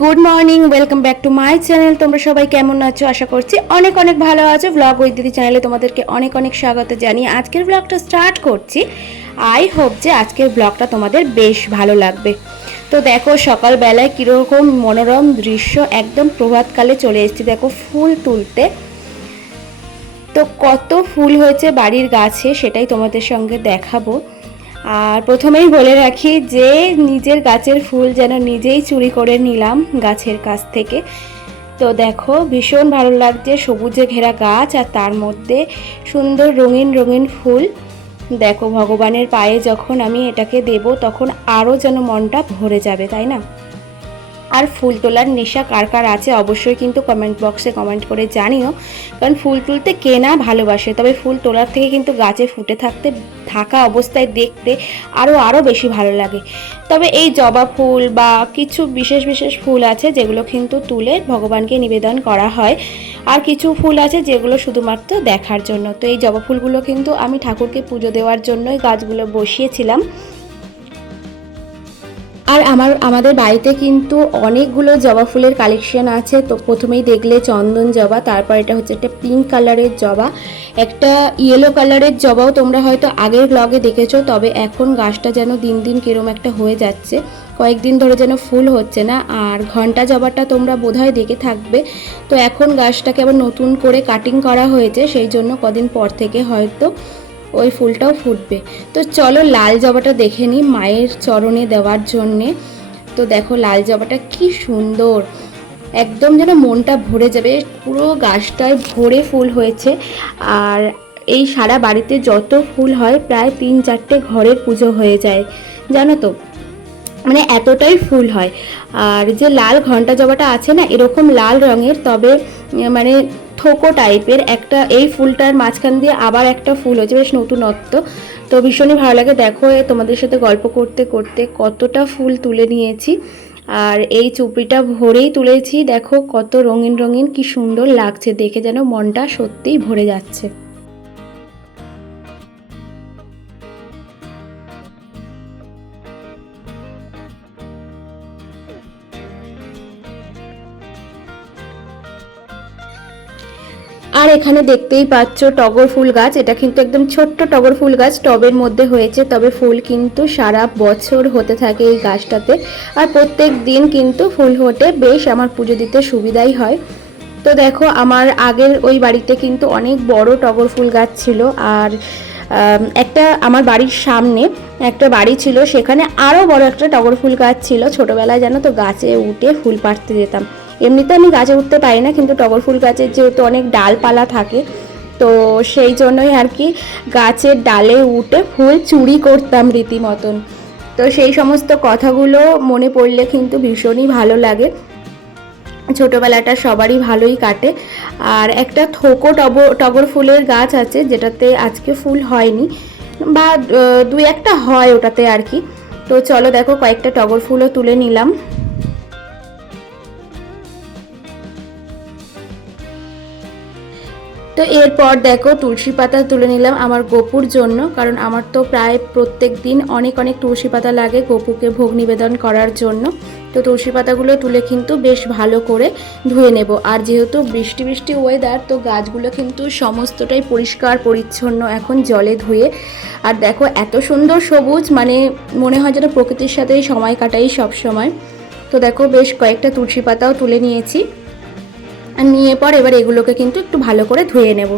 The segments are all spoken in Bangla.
Good morning, welcome back to my channel. তোমরা সবাই কেমন আছো? আশা করছি অনেক অনেক ভালো আছো। ব্লগ উইথ দিদি চ্যানেলে তোমাদেরকে অনেক অনেক স্বাগত জানিয়ে আজকের ব্লগটা স্টার্ট করছি। আই হোপ যে আজকের ব্লগটা তোমাদের বেশ ভালো লাগবে। তো দেখো সকালবেলায় কীরকম মনোরম দৃশ্য, একদম প্রভাতকালে চলে এসেছি দেখো ফুল তুলতে। তো কত ফুল হয়েছে বাড়ির গাছে সেটাই তোমাদের সঙ্গে দেখাবো। আর প্রথমেই বলে রাখি যে নিজের গাছের ফুল যেন নিজেই চুরি করে নিলাম গাছের কাছ থেকে। তো দেখো ভীষণ ভালো লাগছে, সবুজে ঘেরা গাছ আর তার মধ্যে সুন্দর রঙিন রঙিন ফুল। দেখো ভগবানের পায়ে যখন আমি এটাকে দেব তখন আরও যেন মনটা ভরে যাবে, তাই না? আর ফুল তোলার নেশা কার কার আছে অবশ্যই কিন্তু কমেন্ট বক্সে কমেন্ট করে জানিও, কারণ ফুল তুলতে কে না ভালোবাসে। তবে ফুল তোলার থেকে কিন্তু গাছে ফুটে থাকা অবস্থায় দেখতে আরও বেশি ভালো লাগে। তবে এই জবা ফুল বা কিছু বিশেষ বিশেষ ফুল আছে যেগুলো কিন্তু তুলে ভগবানকে নিবেদন করা হয়, আর কিছু ফুল আছে যেগুলো শুধুমাত্র দেখার জন্য। তো এই জবা ফুলগুলো কিন্তু আমি ঠাকুরকে পুজো দেওয়ার জন্যই গাছগুলো বসিয়েছিলাম। আর আমাদের বাড়িতে কিন্তু অনেকগুলো জবা ফুলের কালেকশন আছে। তো প্রথমেই দেখলে চন্দন জবা, তারপর এটা হচ্ছে একটা পিঙ্ক কালারের জবা, একটা ইয়েলো কালারের জবাও তোমরা হয়তো আগের ব্লগে দেখেছো। তবে এখন গাছটা যেন দিন দিন কিরম একটা হয়ে যাচ্ছে, কয়েকদিন ধরে যেন ফুল হচ্ছে না। আর ঘন্টা জবাটা তোমরা বোধহয় দেখে থাকবে। তো এখন গাছটাকে আবার নতুন করে কাটিং করা হয়েছে, সেই জন্য কদিন পর থেকে হয়তো ওই ফুলটাও ফুটবে। তো চলো লাল জবাটা দেখে নিই মায়ের চরণে দেওয়ার জন্যে। তো দেখো লাল জবাটা কি সুন্দর, একদম যেন মনটা ভরে যাবে। পুরো গাছটায় ভরে ফুল হয়েছে। আর এই সারা বাড়িতে যত ফুল হয় প্রায় 3-4টে ঘরের পুজো হয়ে যায়, জানো তো, মানে এতটাই ফুল হয়। আর যে লাল ঘন্টা জবাটা আছে না, এরকম লাল রঙের, তবে মানে থোকো টাইপের একটা, এই ফুলটার মাঝখান দিয়ে আবার একটা ফুল হয়েছে, বেশ নতুনত্ব। তো ভীষণই ভালো লাগে। দেখো তোমাদের সাথে গল্প করতে করতে কতটা ফুল তুলে নিয়েছি, আর এই চুপড়িটা ভরেই তুলেছি। দেখো কত রঙিন রঙিন, কি সুন্দর লাগছে দেখে, যেন মনটা সত্যিই ভরে যাচ্ছে। আর এখানে দেখতেই পাচ্ছ টগর ফুল গাছ, এটা কিন্তু একদম ছোট্ট টগর ফুল গাছ, টবের মধ্যে হয়েছে। তবে ফুল কিন্তু সারা বছর হতে থাকে এই গাছটাতে, আর প্রত্যেক দিন কিন্তু ফুল ফোটে, বেশ আমার পুজো দিতে সুবিধাই হয়। তো দেখো আমার আগের ওই বাড়িতে কিন্তু অনেক বড় টগর ফুল গাছ ছিল। আর একটা আমার বাড়ির সামনে একটা বাড়ি ছিল, সেখানে আরও বড় একটা টগর ফুল গাছ ছিল। ছোটোবেলায় জানো তো গাছে উঠে ফুল পাড়তে যেতাম। এমনিতে আমি গাছে উঠতে পারি না, কিন্তু টগর ফুল গাছের যেহেতু অনেক ডালপালা থাকে, তো সেই জন্যই আর কি গাছের ডালে উঠে ফুল চুরি করতাম রীতিমতন। তো সেই সমস্ত কথাগুলো মনে পড়লে কিন্তু ভীষণই ভালো লাগে। ছোটোবেলাটা সবারই ভালোই কাটে। আর একটা থোকো টগর ফুলের গাছ আছে যেটাতে আজকে ফুল হয়নি, বা 2-1টা হয় ওটাতে আর কি। তো চলো দেখো কয়েকটা টগর ফুলও তুলে নিলাম। তো এরপর দেখো তুলসী পাতা তুলে নিলাম আমার গোপুর জন্য, কারণ আমার তো প্রায় প্রত্যেক দিন অনেক অনেক তুলসী পাতা লাগে গোপুকে ভোগ নিবেদন করার জন্য। তো তুলসী পাতাগুলো তুলে কিন্তু বেশ ভালো করে ধুয়ে নেব। আর যেহেতু বৃষ্টি বৃষ্টি ওয়েদার, তো গাছগুলো কিন্তু সমস্তটাই পরিষ্কার পরিচ্ছন্ন এখন জলে ধুয়ে। আর দেখো এত সুন্দর সবুজ, মানে মনে হয় যেন প্রকৃতির সাথেই সময় কাটাই সব সময়। তো দেখো বেশ কয়েকটা তুলসী পাতাও তুলে নিয়েছি, আর নিয়ে পর এবার এগুলোকে কিন্তু একটু ভালো করে ধুয়ে নেব।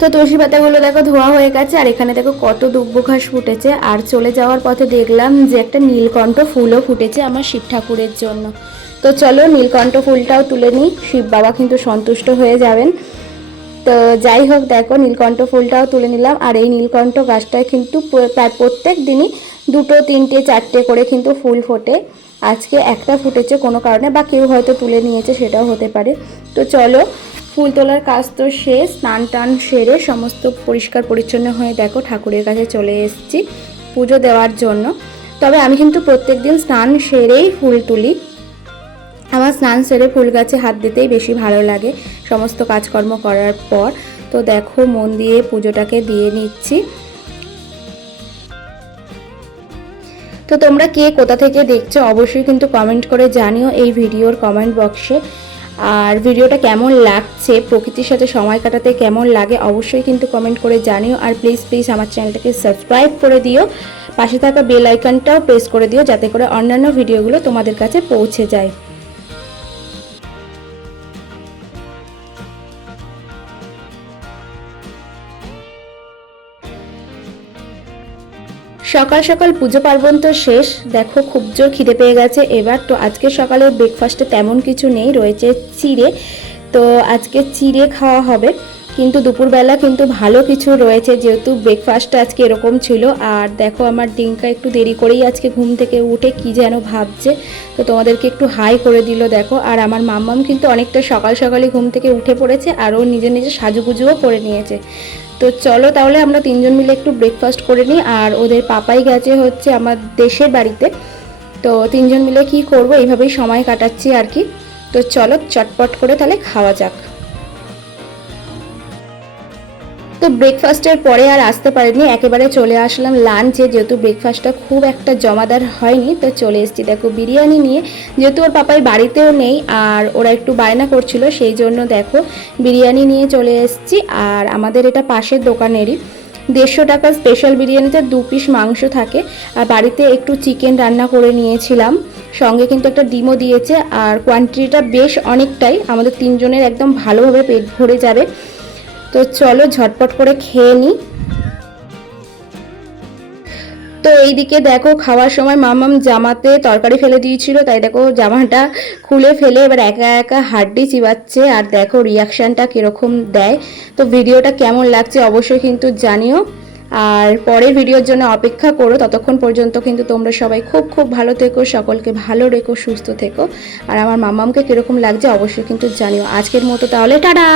তো তুলসী পাতাগুলো দেখো ধোয়া হয়ে গেছে। আর এখানে দেখো কত দুব্বো ঘাস ফুটেছে। আর চলে যাওয়ার পথে দেখলাম যে একটা নীলকণ্ঠ ফুলও ফুটেছে আমার শিব ঠাকুরের জন্য। তো চলো নীলকণ্ঠ ফুলটাও তুলে নিই, শিব বাবা কিন্তু সন্তুষ্ট হয়ে যাবেন। তো যাই হোক দেখো নীলকণ্ঠ ফুলটাও তুলে নিলাম। আর এই নীলকণ্ঠ গাছটায় কিন্তু প্রায় প্রত্যেক দিনই 2, 3, 4টে করে কিন্তু ফুল ফোটে। আজকে একটা ফুটেছে কোনো কারণে, বা কেউ হয়তো তুলে নিয়েছে, সেটাও হতে পারে। তো চলো ফুল তোলার কাজ তো শেষ, স্নান টান সেরে সমস্ত পরিষ্কার পরিচ্ছন্ন হয়ে দেখো ঠাকুরের কাছে চলে এসেছি পুজো দেওয়ার জন্য। তবে আমি কিন্তু প্রত্যেক দিন স্নান সেরেই ফুল তুলি। আমার আমার স্নান সেরে ফুল গাছে হাত দিতেই বেশি ভালো লাগে সমস্ত কাজকর্ম করার পর। তো দেখো মন দিয়ে পুজোটাকে দিয়ে নিচ্ছি। তো তোমরা কে কোথা থেকে দেখছো অবশ্যই কিন্তু কমেন্ট করে জানিও এই ভিডিওর কমেন্ট বক্সে। আর ভিডিওটা কেমন লাগছে, প্রকৃতির সাথে সময় কাটাতে কেমন লাগে অবশ্যই কিন্তু কমেন্ট করে জানিও। আর প্লিজ আমার চ্যানেলটাকে সাবস্ক্রাইব করে দিও, পাশে থাকা বেল আইকনটাও প্রেস করে দিও যাতে করে অন্যান্য ভিডিওগুলো তোমাদের কাছে পৌঁছে যায়। সকাল সকাল পুজো পার্বণ তো শেষ, দেখো খুব জোর খিদে পেয়ে গেছে এবার। তো আজকে সকালে ব্রেকফাস্টে তেমন কিছু নেই, রয়েছে চিড়ে। তো আজকে চিড়ে খাওয়া হবে, কিন্তু দুপুরবেলা কিন্তু ভালো কিছু রয়েছে যেহেতু ব্রেকফাস্টটা আজকে এরকম ছিল। আর দেখো আমার ডিঙ্কা একটু দেরি করেই আজকে ঘুম থেকে উঠে কি যেন ভাবছে, তো তোমাদেরকে একটু হাই করে দিল দেখো। আর আমার মাম্মাম কিন্তু অনেকটা সকাল সকালই ঘুম থেকে উঠে পড়েছে আর ও নিজে নিজে সাজুগুজুও করে নিয়েছে। তো চলো তাহলে আমরা তিনজন মিলে একটু ব্রেকফাস্ট করে নিই। আর ওদের পাপাই গেছে হচ্ছে আমার দেশের বাড়িতে, তো তিনজন মিলে কি করব এইভাবেই সময় কাটাচ্ছি আর কি। তো চলো চটপট করে তাহলে খাওয়া যাক। তো ব্রেকফাস্টের পরে আর আসতে পারিনি, একেবারে চলে আসলাম লাঞ্চে, যেহেতু ব্রেকফাস্টটা খুব একটা জমাদার হয়নি। তো চলে এসেছি দেখো বিরিয়ানি নিয়ে, যেহেতু ওর পাপাই বাড়িতেও নেই আর ওরা একটু বায়না করছিল সেই জন্য দেখো বিরিয়ানি নিয়ে চলে এসেছি। আর আমাদের এটা পাশের দোকানেরই 150 টাকার স্পেশাল বিরিয়ানিতে 2 পিস মাংস থাকে। আর বাড়িতে একটু চিকেন রান্না করে নিয়েছিলাম, সঙ্গে কিন্তু একটা ডিমও দিয়েছে। আর কোয়ান্টিটিটা বেশ অনেকটাই, আমাদের তিনজনের একদম ভালোভাবে পেট ভরে যাবে। তো চলো ঝটপট করে খেয়ে নিই। তো এইদিকে দেখো খাওয়ার সময় মামাম জামাতে তরকারি ফেলে দিয়েছিল, তাই দেখো জামাটা খুলে ফেলে এবার একা একা হাড্ডি চিবাচ্ছে। আর দেখো রিয়াকশানটা কীরকম দেয়। তো ভিডিওটা কেমন লাগছে অবশ্যই কিন্তু জানিও। আর পরের ভিডিওর জন্য অপেক্ষা করো, ততক্ষণ পর্যন্ত কিন্তু তোমরা সবাই খুব ভালো থেকো, সকলকে ভালো রেখো, সুস্থ থেকো। আর আমার মামামকে কীরকম লাগছে অবশ্যই কিন্তু জানিও। আজকের মতো তাহলে টাটা।